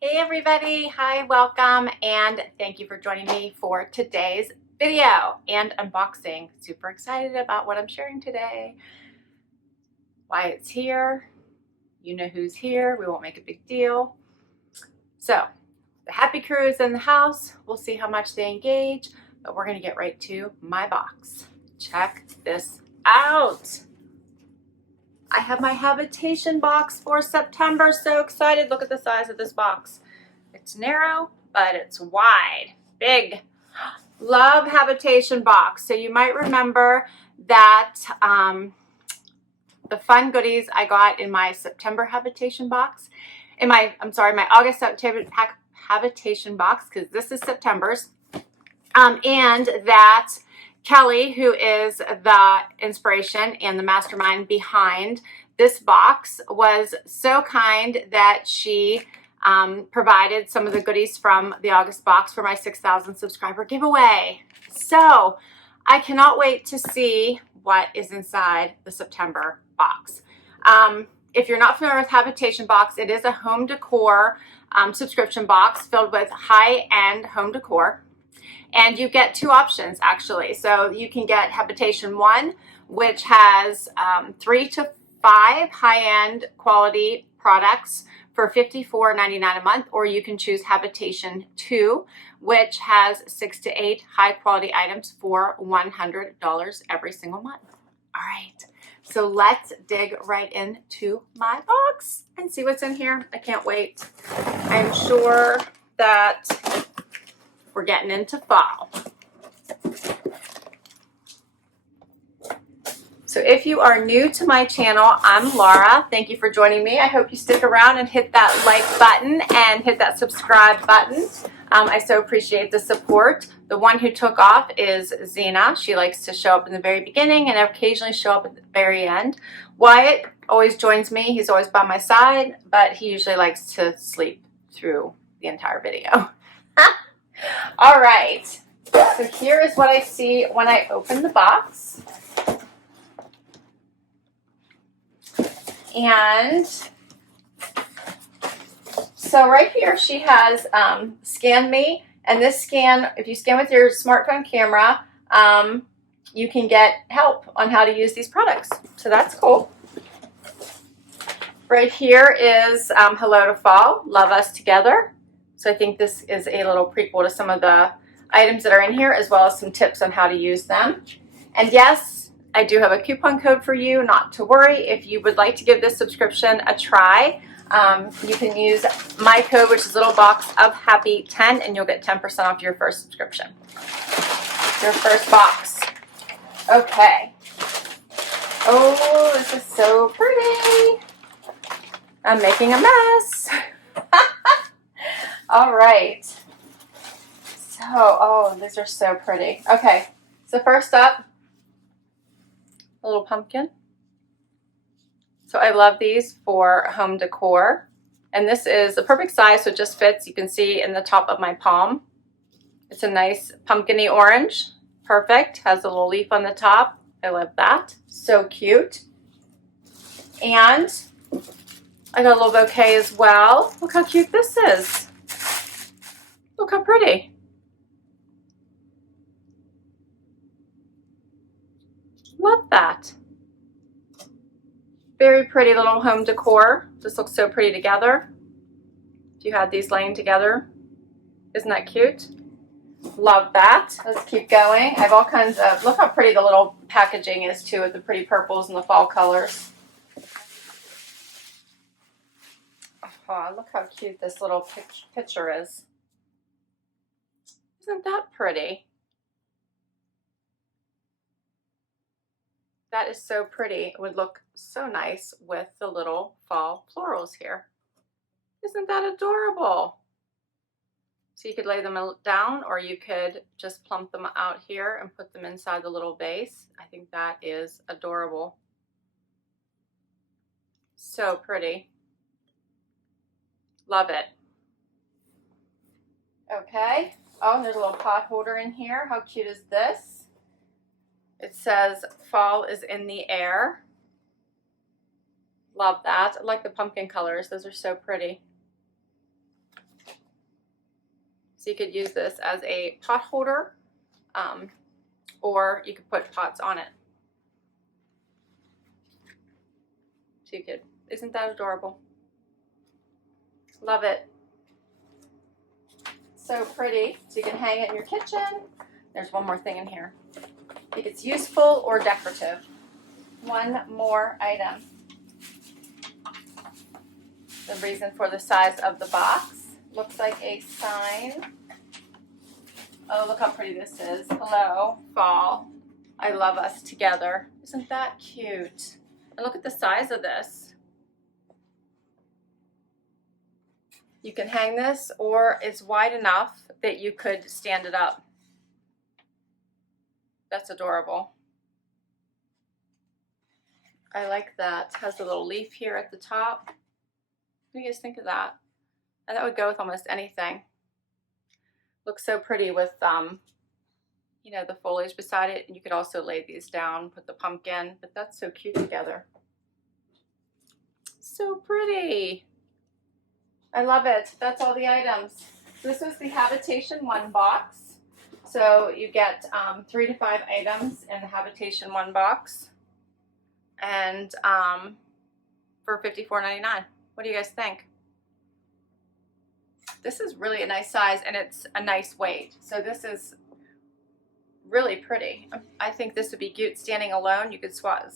Hey everybody, hi, welcome, and thank you for joining me for today's video and unboxing. Super excited about what I'm sharing today, why it's here. You know who's here, we won't make a big deal. So, the happy crew is in the house. We'll see how much they engage, but we're gonna get right to my box. Check this out. I have my habitation box for September. So excited. Look at the size of this box. It's narrow, but it's wide, big. Love Habitation Box. So you might remember that the fun goodies I got in my September Habitation Box, my August Habitation Box, because this is September's, and that Kelly, who is the inspiration and the mastermind behind this box, was so kind that she provided some of the goodies from the August box for my 6,000 subscriber giveaway. So I cannot wait to see what is inside the September box. If you're not familiar with Habitation Box, it is a home decor subscription box filled with high-end home decor. And you get two options actually. So you can get Habitation I, which has 3 to 5 high-end quality products for $54.99 a month, or you can choose Habitation II, which has 6 to 8 high quality items for $100 every single month. All right, so let's dig right into my box and see what's in here. I can't wait. I'm sure that we're getting into fall. So if you are new to my channel, I'm Laura. Thank you for joining me. I hope you stick around and hit that like button and hit that subscribe button. I so appreciate the support. The one who took off is Zena. She likes to show up in the very beginning and occasionally show up at the very end. Wyatt always joins me. He's always by my side, but he usually likes to sleep through the entire video. All right, so here is what I see when I open the box. And so right here she has Scan Me, and this scan, if you scan with your smartphone camera, you can get help on how to use these products. So that's cool. Right here is Hello to Fall, Love Us Together. So I think this is a little prequel to some of the items that are in here, as well as some tips on how to use them. And yes, I do have a coupon code for you, not to worry. If you would like to give this subscription a try, you can use my code, which is little box of happy 10, and you'll get 10% off your first subscription. Your first box. Okay. Oh, this is so pretty. I'm making a mess. All right. So, oh, these are so pretty. Okay, so first up, a little pumpkin. So I love these for home decor. And this is the perfect size, so it just fits. You can see in the top of my palm. It's a nice pumpkin-y orange. Perfect. Has a little leaf on the top. I love that. So cute. And I got a little bouquet as well. Look how cute this is. Look how pretty. Love that. Very pretty little home decor. Just looks so pretty together. If you had these laying together. Isn't that cute? Love that. Let's keep going. I have all kinds of, look how pretty the little packaging is too, with the pretty purples and the fall colors. Oh, look how cute this little picture is. Isn't that pretty? That is so pretty. It would look so nice with the little fall florals here. Isn't that adorable? So you could lay them down, or you could just plump them out here and put them inside the little vase. I think that is adorable. So pretty. Love it. Okay. Oh, and there's a little pot holder in here. How cute is this? It says fall is in the air. Love that. I like the pumpkin colors. Those are so pretty. So you could use this as a pot holder, or you could put pots on it. So you could, isn't that adorable? Love it. So pretty. So you can hang it in your kitchen. There's one more thing in here. I think it's useful or decorative. One more item. The reason for the size of the box. Looks like a sign. Oh, look how pretty this is. Hello, fall. I love us together. Isn't that cute? And look at the size of this. You can hang this, or it's wide enough that you could stand it up. That's adorable. I like that. It has a little leaf here at the top. What do you guys think of that? And that would go with almost anything. Looks so pretty with, you know, the foliage beside it. And you could also lay these down, put the pumpkin, but that's so cute together. So pretty. I love it. That's all the items. This was the Habitation I box. So you get 3 to 5 items in the Habitation I box. And for $54.99. What do you guys think? This is really a nice size, and it's a nice weight. So this is really pretty. I think this would be cute standing alone. You could swap,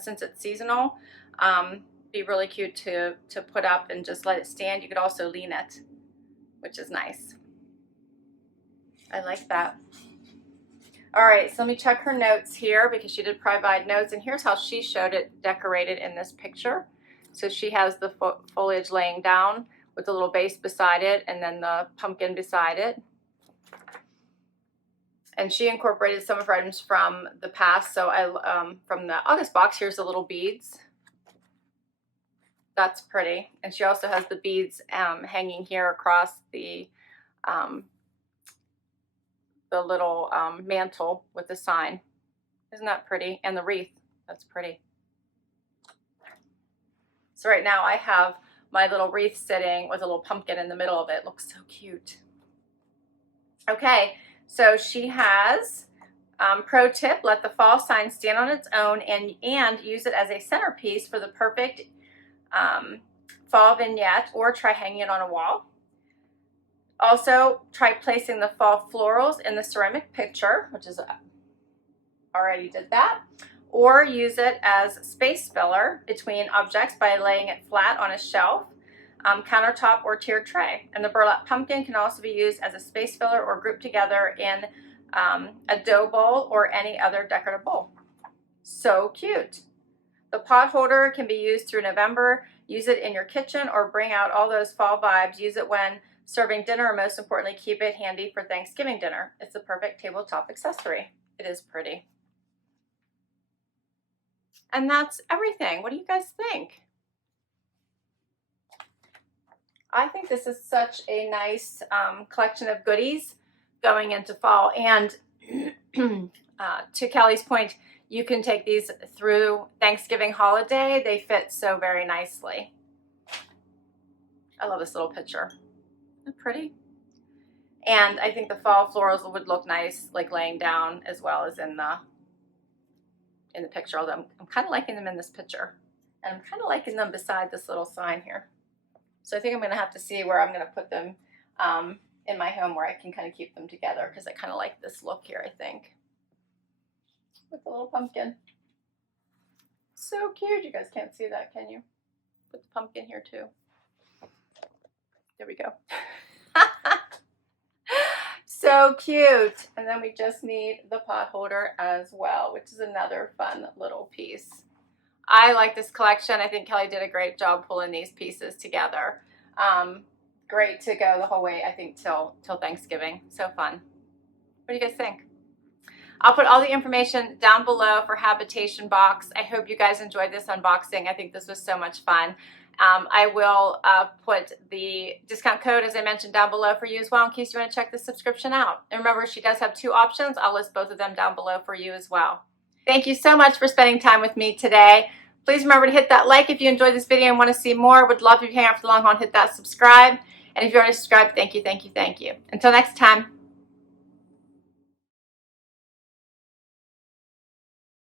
since it's seasonal, be really cute to put up and just let it stand. You could also lean it, which is nice. I like that. All right, so let me check her notes here, because she did provide notes, and here's how she showed it decorated in this picture. So she has the foliage laying down with a little base beside it, and then the pumpkin beside it. And she incorporated some of her items from the past. So from the August box, here's the little beads. That's pretty. And she also has the beads hanging here across the little mantle with the sign. Isn't that pretty? And the wreath, that's pretty. So right now I have my little wreath sitting with a little pumpkin in the middle of it. Looks so cute. Okay, so she has, pro tip, let the fall sign stand on its own and use it as a centerpiece for the perfect fall vignette, or try hanging it on a wall. Also, try placing the fall florals in the ceramic pitcher, which is, already did that. Or use it as space filler between objects by laying it flat on a shelf, countertop, or tiered tray. And the burlap pumpkin can also be used as a space filler or grouped together in a dough bowl or any other decorative bowl. So cute. The pot holder can be used through November. Use it in your kitchen or bring out all those fall vibes. Use it when serving dinner, or most importantly, keep it handy for Thanksgiving dinner. It's the perfect tabletop accessory. It is pretty. And that's everything. What do you guys think? I think this is such a nice collection of goodies going into fall. And to Kelly's point, you can take these through Thanksgiving holiday. They fit so very nicely. I love this little picture. Isn't it pretty? And I think the fall florals would look nice, like laying down as well as in the picture, although I'm kind of liking them in this picture. And I'm kind of liking them beside this little sign here. So I think I'm going to have to see where I'm going to put them in my home, where I can kind of keep them together, because I kind of like this look here, I think. With the little pumpkin. So cute. You guys can't see that, can you? Put the pumpkin here too. There we go. So cute. And then we just need the pot holder as well, which is another fun little piece. I like this collection. I think Kelly did a great job pulling these pieces together. Great to go the whole way, I think, till Thanksgiving. So fun. What do you guys think? I'll put all the information down below for Habitation Box. I hope you guys enjoyed this unboxing. I think this was so much fun. I will put the discount code, as I mentioned, down below for you as well, in case you want to check the subscription out. And remember, she does have 2 options. I'll list both of them down below for you as well. Thank you so much for spending time with me today. Please remember to hit that like if you enjoyed this video and want to see more. Would love if you hang out for the long haul and hit that subscribe. And if you're already subscribed, thank you, thank you, thank you. Until next time.